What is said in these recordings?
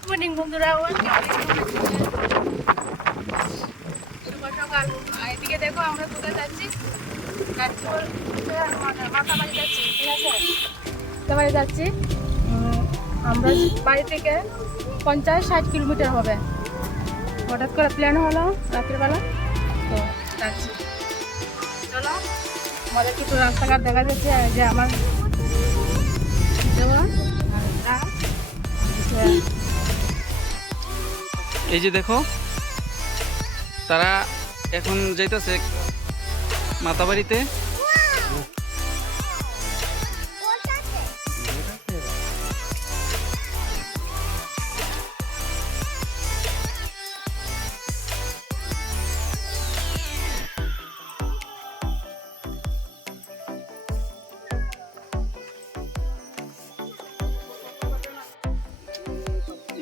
Good morning বন্ধুরা। শুভ সকাল। এদিকে দেখো, আমরা কোথায় যাচ্ছি? মাথাবাড়ি যাচ্ছি। ঠিক আছে? মাথাবাড়ি যাচ্ছি। আমরা বাড়ি থেকে পঞ্চাশ ষাট কিলোমিটার হবে। হঠাৎ করে প্ল্যান হলো রাত্রিবেলা, তো যাচ্ছি। চলো, আমাদের কিছু রাস্তাঘাট দেখা যাচ্ছে যে আমার দেওয়া, আর এই যে দেখো তারা এখন যাইতেছে মাতাবাড়িতে।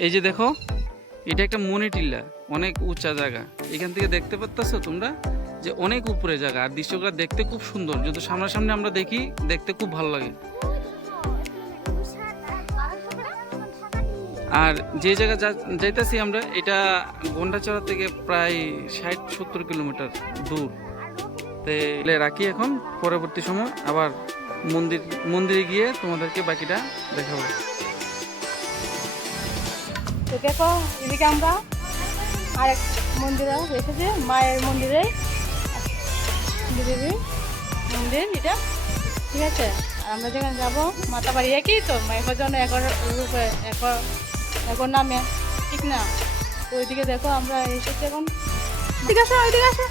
এই যে দেখো এটা একটা মনি টিল্লা অনেক উঁচা জায়গা। এখান থেকে দেখতে পাচ্ছ তোমরা? যে অনেক উপরে জায়গা, আর দৃশ্যগুলো দেখতে খুব সুন্দর। যদি সামনাসামনি আমরা দেখি, দেখতে খুব ভালো লাগে। আর যে জায়গা যাইতাছি আমরা, এটা গন্ডাচড়া থেকে প্রায় ষাট সত্তর কিলোমিটার দূর। তে রাখি এখন, পরবর্তী সময় আবার মন্দির, মন্দিরে গিয়ে তোমাদেরকে বাকিটা দেখাবো। তো দেখো, এদিকে আমরা আরেক মন্দিরে এসেছি, মায়ের মন্দিরে। দেবী মন্দির, এটা ঠিক আছে? আমরা যেখানে যাব মাতা বাড়ি একই তো? মায়ের জন্য একর রূপে একর একর নামে, ঠিক না? তো ওইদিকে দেখো আমরা এসেছি এখন। ঠিক আছে ওইদিকে আছে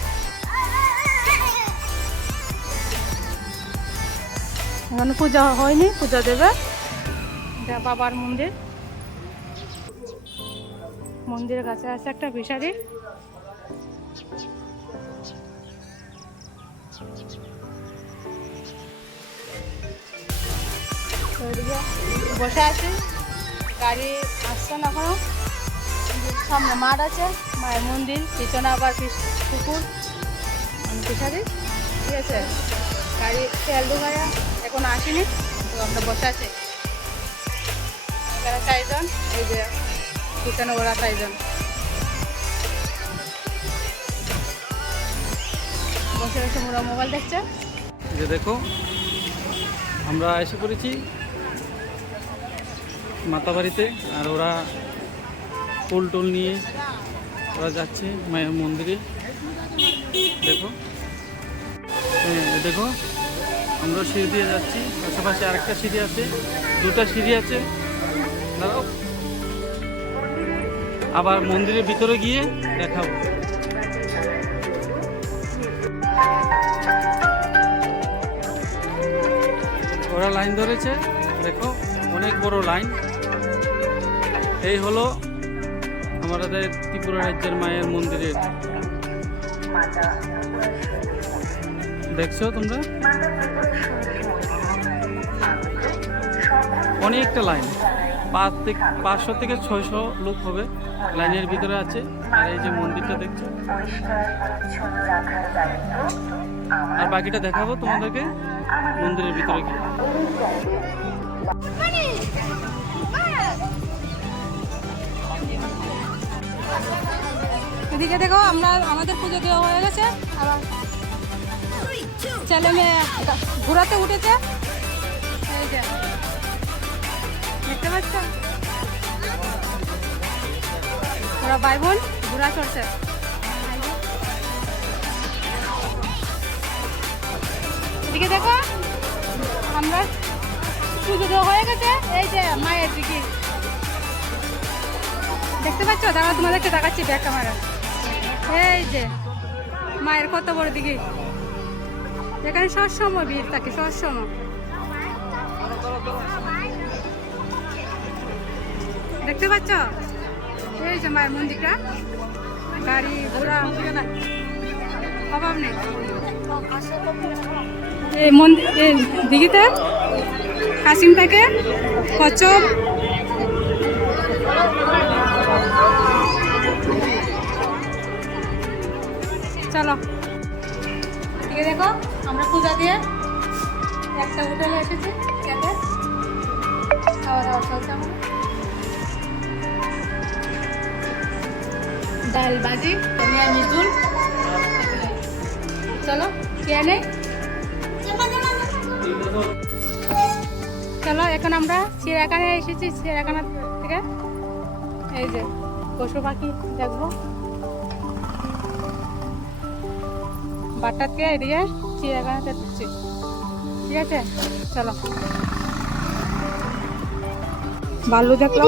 এখন পূজা হয়নি, পূজা দেবে। এটা বাবার মন্দির। মন্দিরের কাছে আছে একটা ফিশারি বসে আছে। গাড়ি আসছে না এখনও। সামনে মাঠ আছে, মায়ের মন্দির, পিছনে আবার পুকুর ফিশারি ঠিক আছে? গাড়ি তেল ঢুকায়, এখন আসেনি, তো আমরা বসে আছি। এখানে চারজন, এই যে পিছনে ওরা চারজন বসে বসে মোবাইল দেখছে। যে দেখো, আমরা এসে পড়েছি মাতাবাড়িতে, আর ওরা ফুল টুল নিয়ে ওরা যাচ্ছে মায়ের মন্দিরে। দেখো। হ্যাঁ দেখো আমরা সিঁড়ি দিয়ে যাচ্ছি, পাশাপাশি আরেকটা সিঁড়ি আছে, দুটা সিঁড়ি আছে। দাঁড়াও। আবার মন্দিরের ভিতরে গিয়ে দেখাবো। ওরা লাইন ধরেছে। দেখো, অনেক বড় লাইন। এই হলো আমাদের ত্রিপুরা রাজ্যের মায়ের মন্দিরের। দেখছ তোমরা? অনেকটা লাইন। পাঁচ থেকে পাঁচশো থেকে ছয়শো লোক হবে। লাইনের ভিতরে আছে। আর এই যে মন্দিরটা দেখছ। আর বাকিটা দেখাবো তোমাদেরকে মন্দিরের ভিতরে গিয়ে। এদিকে দেখো, আমরা আমাদের পুজো দেওয়া হয়ে গেছে। আবার ছেলে মেয়ে ঘোরাতে উঠেছে। দেখতে পাচ্ছ? ওরা ভাই বোন ঘোরা চড়ছে। এদিকে দেখো, আমরা পুজো হয়ে গেছে, এই যে মায়ের দিকে। দেখতে পাচ্ছ? দাঁড়া তোমাদেরকে দেখাচ্ছি ব্যাক ক্যামেরা এই যে মায়ের কত বড় দিকে। এখানে সবসময় ভিড় থাকে সবসময় দেখতে পাচ্ছ? এই যে মায়ের মন্দিরটা। গাড়ি, ঘোড়া অভাব নেই। এই মন্দির দিঘিতে, কাশিম থাকে কচ্ছপ। চলো। এদিকে দেখো, আমরা পূজা দিয়ে একটা হোটেলে এসেছি খেতে খাওয়া দাওয়া চলছে আমার ডাল ভাজি আমি আর চলো খেয়ে নেই চলো এখন আমরা চিড়িয়াখানায় এসেছি, চিড়িয়াখানা থেকে। এই যে, পশু পাখি দেখব। বাটার থেকে এদিকে চিড়িয়াখানাতে ঢুকছি। ঠিক আছে? চলো। বালু দেখলাম।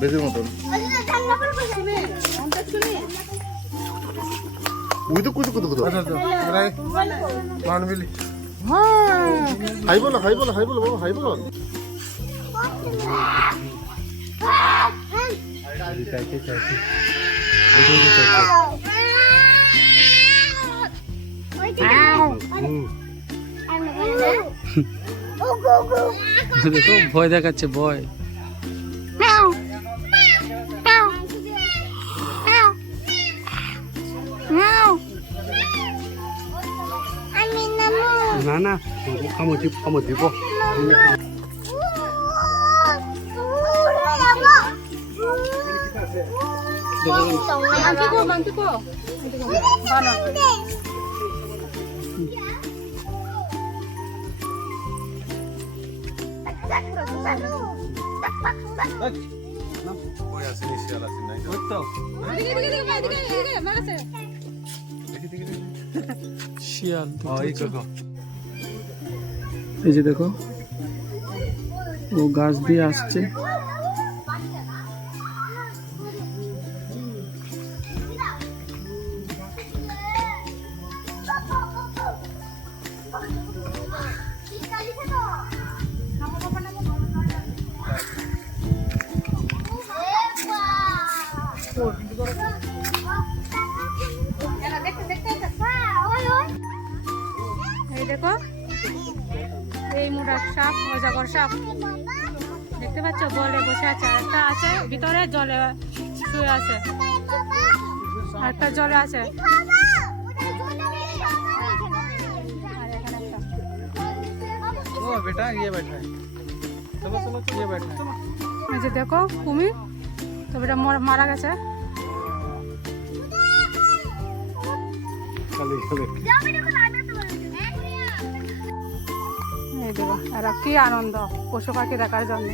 বেশি মতন। উইতো কুতো কুতো কুতো মান মিলি। হাই বলো হাই বলো হাই বলো বাবা হাই বলো। দেখো ভয় দেখাচ্ছে ভয়। banana. Kamu tipu, kamu tipu. 안 뜨거, 안 뜨거. 안 뜨거. 바나. 뭐야, 스니시 알았지, 나 이거. 어떡? 이게, 이게, 이게, 이게, 이게, 말았어요. 시안. 아, 이거. এই যে দেখো ও গাছ দিয়ে আসছে। সাপ দেখতে পাচ্ছ? বলে বসে আছে। একটা আছে ভিতরে জলে শুয়ে আছে। একটা জলে আছে। বেটা ইয়ে বেটা। চলো চলো ইয়ে দেখো কুমির তো বেটা মারা গেছে। খালি খালি। এই দেখো এরা কি আনন্দ পশু পাখি দেখার জন্য।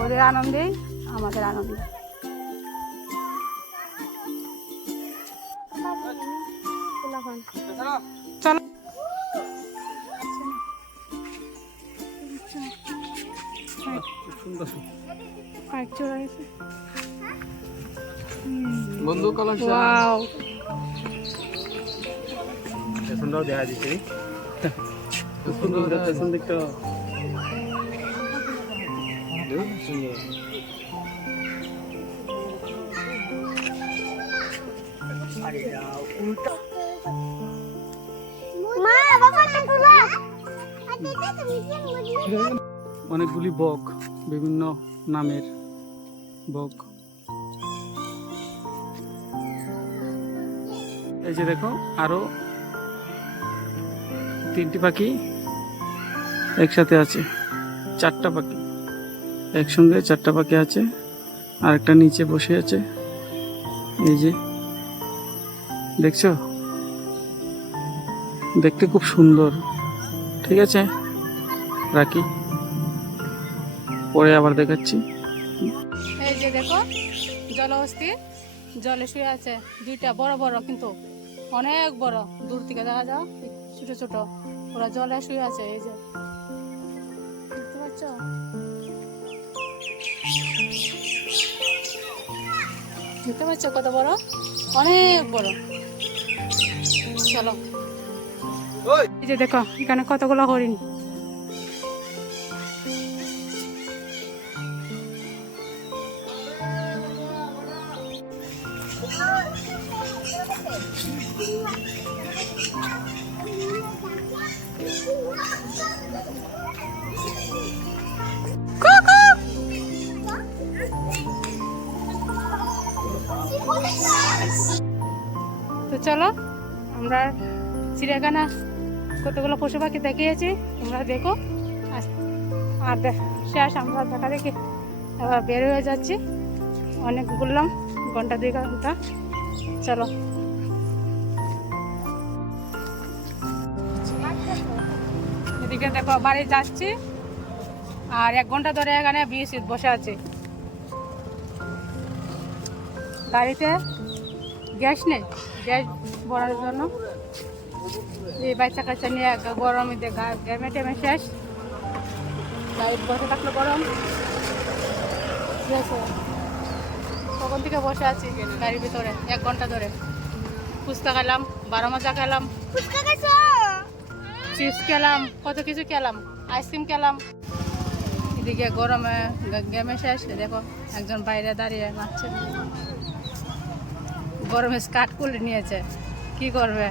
ওদের আনন্দেই আমাদের আনন্দ। চলো। বন্ধু কলম ওয়াও। সুন্দর দেখা দিচ্ছে সুন্দর পেছন দিকটা সুন্দর অনেকগুলি বক বিভিন্ন নামের বক। এই যে দেখো আরও তিনটি পাখি একসাথে আছে, চারটা পাখি। একসঙ্গে চারটা পাখি আছে আর একটা নিচে বসে আছে। এই যে, দেখছ? দেখতে খুব সুন্দর। ঠিক আছে, রাখি। পরে আবার দেখাচ্ছি। এই যে দেখো জলহস্তি জলে শুয়ে আছে দুইটা, বড় বড় কিন্তু অনেক বড়। দূর থেকে দেখা যাও, ছোট ছোট। ওরা জলে শুয়ে আছে, এই যে। দেখতে পাচ্ছ? দেখতে পাচ্ছ কত বড়? অনেক বড়। চলো। এই যে দেখো, এখানে কতগুলো হরিণ। তো চলো, আমরা চিড়িয়াখানা কতগুলো পশু পাখি দেখিয়েছি, তোমরা দেখো। আর- শেষ আমরা দেখা দেখি। এবার বের হয়ে যাচ্ছি। অনেক ঘুরলাম, ঘণ্টা দুই ঘণ্টা। চলো। এদিকে দেখো, বাড়ি যাচ্ছি। আর এক ঘণ্টা ধরে এখানে বিয়ে বসে আছে। গাড়িতে গ্যাস নেই গ্যাস ভরার জন্য। এই বাচ্চা কাচ্চা নিয়ে গরমে গেমে টেমে শেষ। গাড়ি বসে থাকলে গরম। তখন থেকে বসে আছি গাড়ির ভিতরে এক ঘণ্টা ধরে। ফুচকা খেলাম বারো মজা খেলাম। চিপস খেলাম কত কিছু খেলাম আইসক্রিম খেলাম। এদিকে গরমে গেমে শেষ দেখো একজন বাইরে দাঁড়িয়ে নাচছে। গরমে স্কার্ট খুলে নিয়েছে। কি করবে?